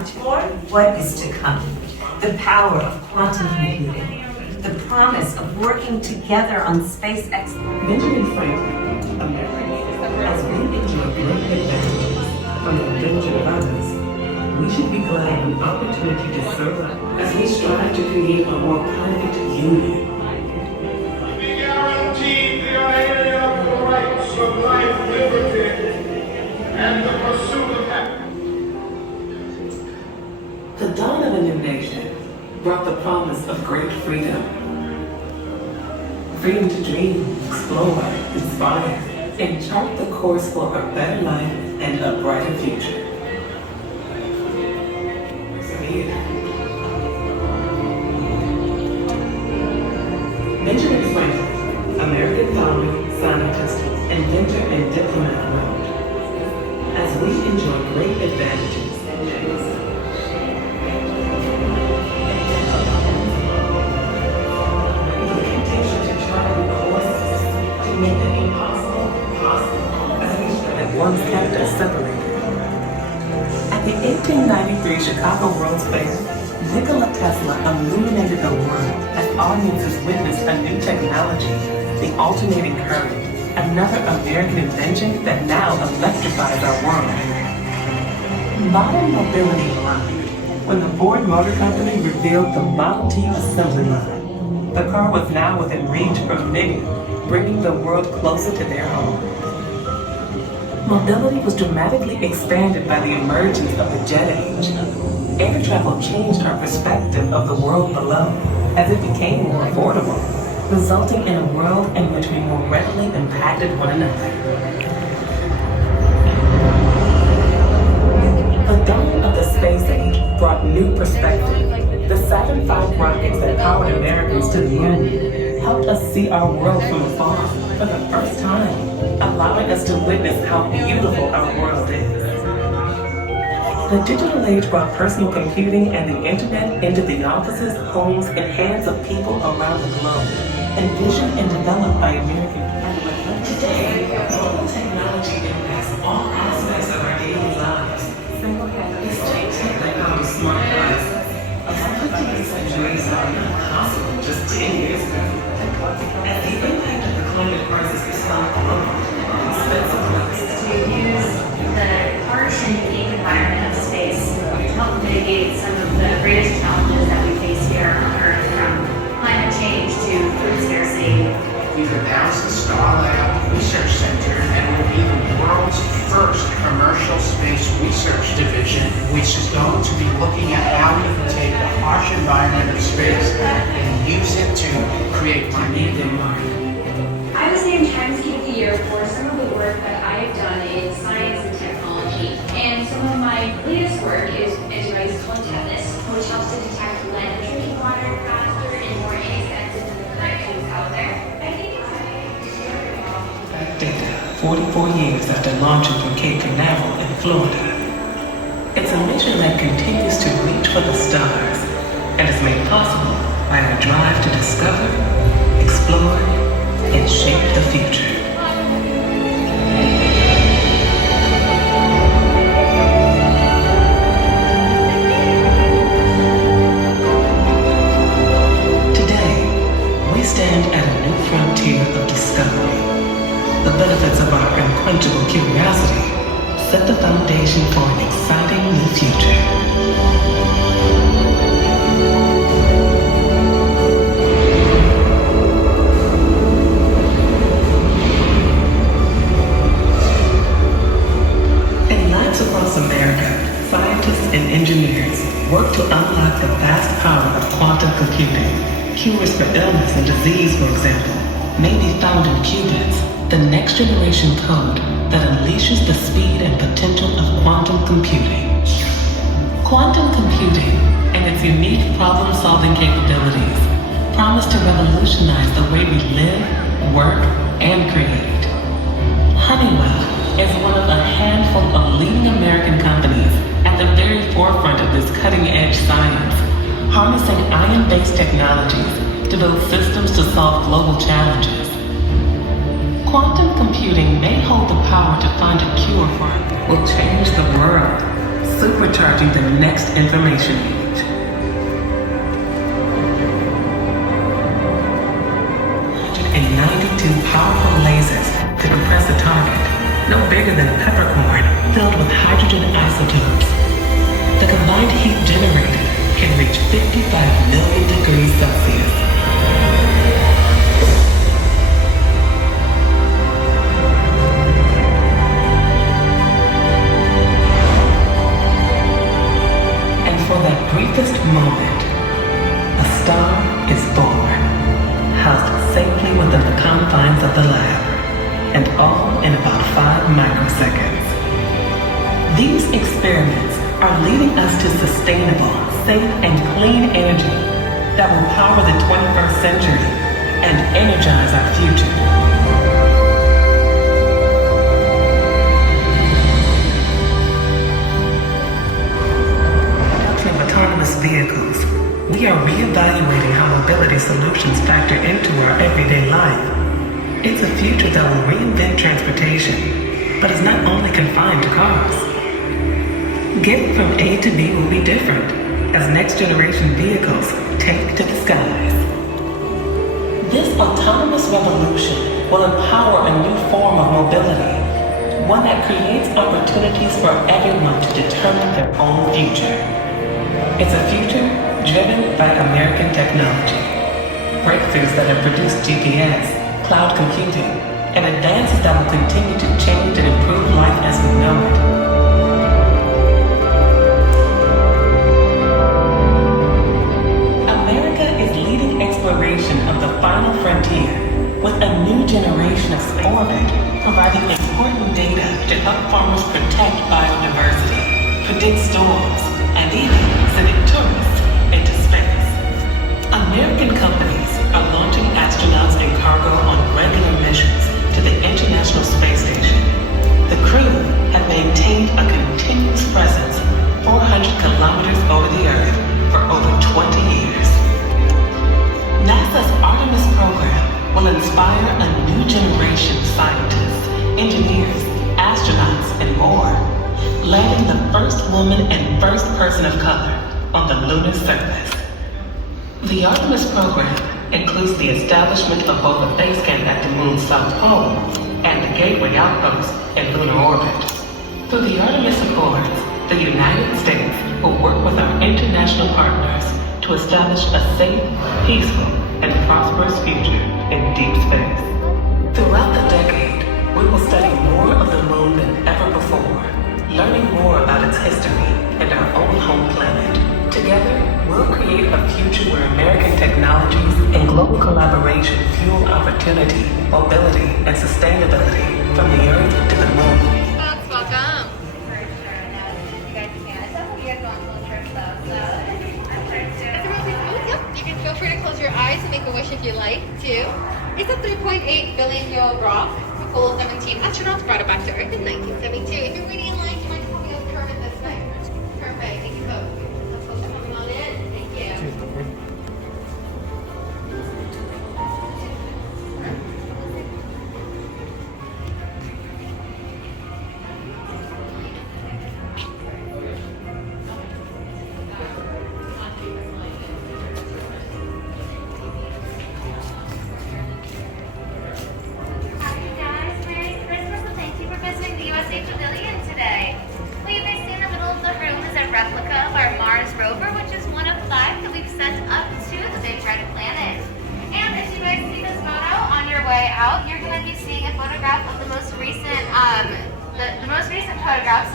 beyond what is to come, the power of quantum computing, the promise of working together on space exploration. Benjamin Franklin, America, as we enjoy great advantages from the invention of others, we should be glad of an opportunity to serve as we strive to create a more perfect union. We guarantee the area of the rights of life, liberty, and the pursuit of happiness. The dawn of a new nation brought the promise of great freedom. Freedom to dream, explore, inspire, and chart the course for a better life and a brighter future. Benjamin Franklin, American founder, scientist, inventor, and diplomat wrote, as we enjoy great advantages and gains, the temptation to try new courses to make the impossible possible as we that once kept us separated. At the 1893 Chicago World's Fair, Nikola Tesla illuminated the world as audiences witnessed a new technology, the alternating current, another American invention that now electrifies our world. Modern mobility arrived when the Ford Motor Company revealed the Model T assembly line. The car was now within reach for many, bringing the world closer to their home. Mobility was dramatically expanded by the emergence of the jet age. Air travel changed our perspective of the world below as it became more affordable, resulting in a world in which we more readily impacted one another. The dawn of the space age brought new perspective. The Saturn V rockets that powered Americans to the moon helped us see our world from afar for the first time, allowing us to witness how beautiful our world is. The digital age brought personal computing and the internet into the offices, homes, and hands of people around the globe, envisioned and developed by American people. Today, global technology impacts all aspects of our daily lives. These things have become smart devices. Affecting such ways are not possible just 10 years ago. As the impact of the climate crisis is felt global, expensive places to use the harsh and unique environment of space to help mitigate some of the greatest challenges that we face here on Earth, from climate change to food scarcity. We've announced the Starlab Research Center and will be the world's first commercial space research division, which is going to be looking at how we can take the harsh environment of space and use it to create money and money. I was named Timescape of the Year for some of the work that I have done in science and technology. And some of my latest work is a device called Tetanus, which helps to detect lead in drinking water faster and more inexpensive than the current tubes out there. I think data 44 years after launching from Cape Canaveral in Florida. It's a mission that continues to reach for the stars and is made possible by our drive to discover, explore, and shape the future. Today, we stand at a new frontier of discovery. The benefits of our unquenchable curiosity set the foundation for an exciting new future. Across America, scientists and engineers work to unlock the vast power of quantum computing. Cures for illness and disease, for example, may be found in qubits, the next generation code that unleashes the speed and potential of quantum computing. Quantum computing and its unique problem-solving capabilities promise to revolutionize the way we live, work, and create. Honeywell is one of a handful of leading American companies at the very forefront of this cutting-edge science, harnessing ion-based technologies to build systems to solve global challenges. Quantum computing may hold the power to find a cure for it, will change the world. supercharging the next information age. 192 powerful lasers to compress a target, no bigger than a peppercorn, filled with hydrogen isotopes. The combined heat generated can reach 55 million degrees Celsius. And for that briefest moment, a star is born, housed safely within the confines of the lab, and all in about 5 microseconds. These experiments are leading us to sustainable, safe, and clean energy that will power the 21st century and energize our future. Of autonomous vehicles, we are reevaluating how mobility solutions factor into our everyday life. It's a future that will reinvent transportation, but is not only confined to cars. Getting from A to B will be different as next-generation vehicles take to the skies. This autonomous revolution will empower a new form of mobility, one that creates opportunities for everyone to determine their own future. It's a future driven by American technology. Breakthroughs that have produced GPS, cloud computing, and advances that will continue to change and improve life as we know it. America is leading exploration of the final frontier with a new generation of orbit, providing important data to help farmers protect biodiversity, predict storms, and even sending tourists into space. American companies are launching astronauts and cargo on regular missions to the International Space Station. The crew have maintained a continuous presence 400 kilometers over the Earth for over 20 years. NASA's Artemis program will inspire a new generation of scientists, engineers, astronauts, and more, landing the first woman and first person of color on the lunar surface. The Artemis program includes the establishment of both a base camp at the moon's south pole and the gateway outpost in lunar orbit. Through the Artemis Accords, the United States will work with our international partners to establish a safe, peaceful, and prosperous future in deep space. Throughout the decade, we will study more of the moon than ever before, learning more about its history and our own home planet. Together, we'll create a future where American technologies and global collaboration fuel opportunity, mobility, and sustainability from the Earth to the moon. Folks, welcome. You can feel free to close your eyes and make a wish if you like to. It's a 3.8 billion year old rock. Apollo 17 astronauts brought it back to Earth in 1972. If you're waiting in line, you might come and curve it this way. Perfect. Thank you both. Let's go coming on in. Thank you. Pavillion today. What you guys see in the middle of the room is a replica of our Mars Rover, which is one of 5 that we've sent up to the Big Red Planet. And as you guys see this photo on your way out, you're going to be seeing a photograph of the most recent, photograph,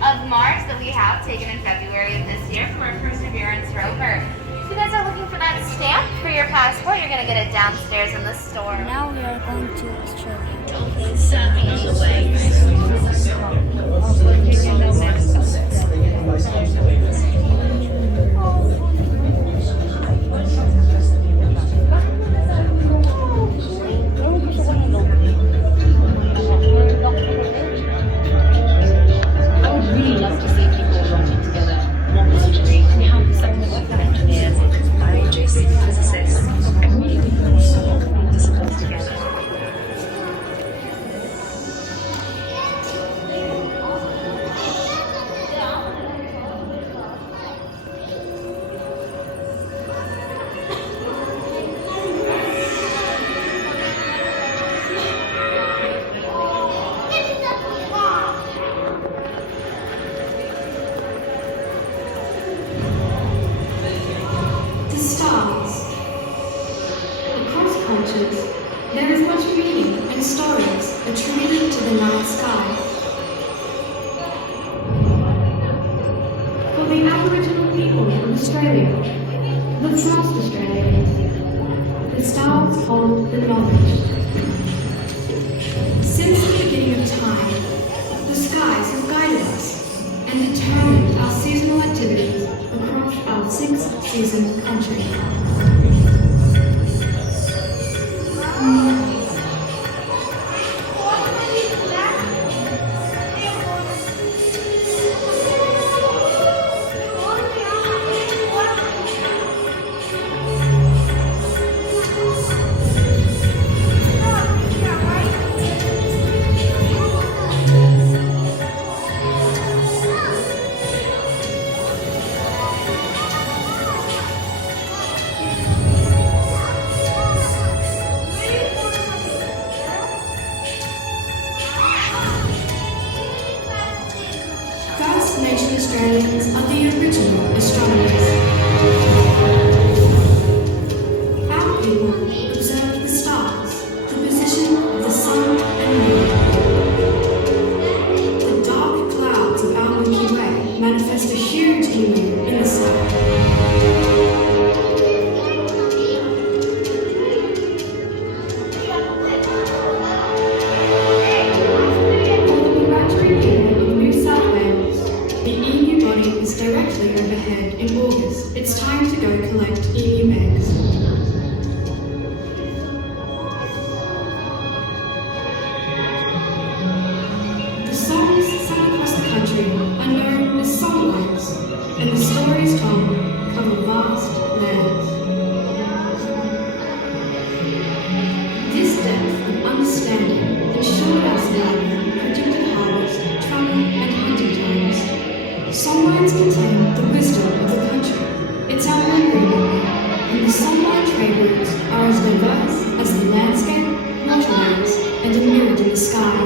of Mars that we have taken in February of this year from our Perseverance rover. If you guys are looking for that stamp for your passport, you're going to get it downstairs in the store. Now we are going to Australia. I would really love to see people working together more politically and help scientific engineers, biologists, physicists, and really put disciplines together. cultures, there is much meaning and stories attributed to the night sky. For the Aboriginal people of Australia, the first Australians, the stars hold the knowledge. Since the beginning of time, the skies have guided us and determined our seasonal activities across our 6-season country. First Nation Australians are the original astronomers. Our people observed the stars, the position of the sun and moon. The dark clouds of our Milky Way manifest a huge emu in the sky. Directly overhead in August. It's time to go collect emu eggs. The songs sung across the country are known as songlines, and the stories told cover vast lands. This depth of understanding ensured us now predicted harvest, travel, and hunting times. Songlines contain the wisdom of the country. It's our memory network, and the songline trade routes are as diverse as the landscape, waterways, and a mirror in the sky.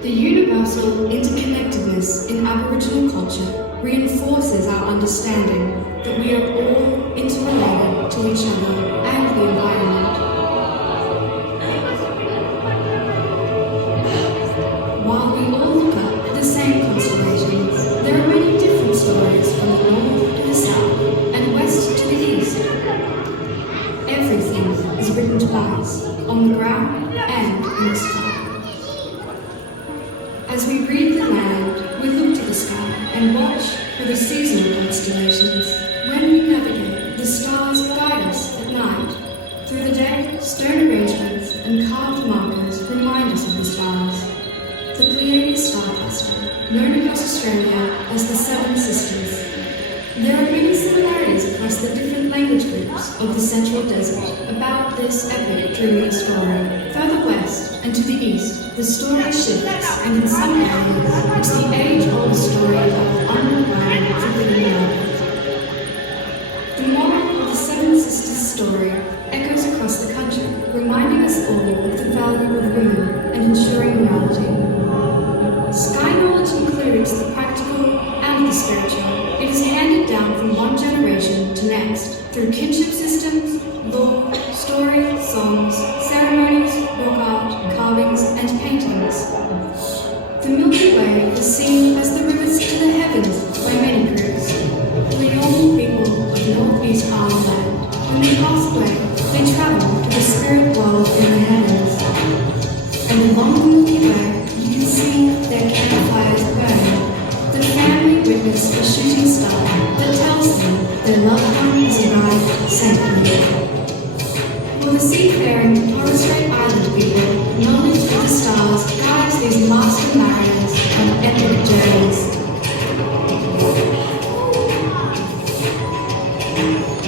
The universal interconnectedness in Aboriginal culture reinforces our understanding that we are all interrelated to each other and the environment. While we all look up the same constellations, there are many different stories from the north to the south and west to the east. Everything is written twice, on the ground and in the sky. As we read the land, we look to the sky and watch for the seasonal constellations. When we navigate, the stars guide us at night. Through the day, stone arrangements and carved markers remind us of the stars. The Pleiades star cluster, known across Australia as the Seven Sisters. There are many similarities across the different language groups of the Central Desert about this epic dreaming story. Further west and to the east, the story shifts, and in some areas, it's the age-old story of underground forbidden water. The moral of the Seven Sisters story echoes across the country, reminding us all of the value of women and ensuring morality. Sky knowledge includes the practical and the spiritual. It is handed down from one generation to next through kinship systems, lore, story, songs, ceremonies, rock art, carvings, and paintings. The Milky Way is seen as the rivers to the heavens by many groups. For the Yorkshire people of Northeast Ireland, when they pass away, they travel to the spirit world in the heavens. And along the Milky Way, you can see their campfires burn. The family witness a shooting star that tells them their loved one has arrived safely. For the seafaring Torres Strait Island people, knowledge of the stars guides these master mariners on epic journeys.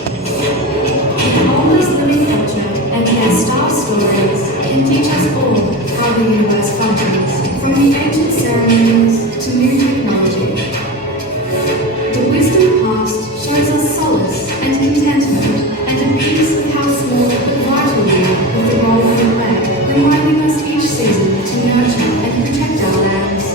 The oldest living culture and their star stories can teach us all how the universe functions, from the ancient ceremonies to new technology. The wisdom past shows us solace and contentment and a piece of how small but vital we are with the role we play, reminding us each season to nurture and protect our lands.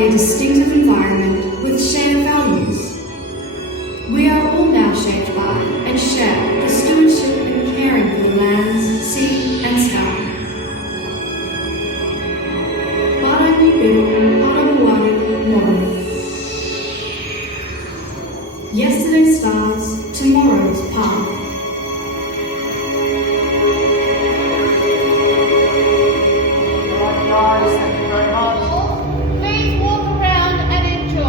a distinctive environment with shared values. We are all now shaped by and share the stewardship and caring for the lands, sea and sky. Yesterday's stars, tomorrow's path. Alright guys, thank you very much. Please walk around and enjoy.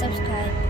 subscribe.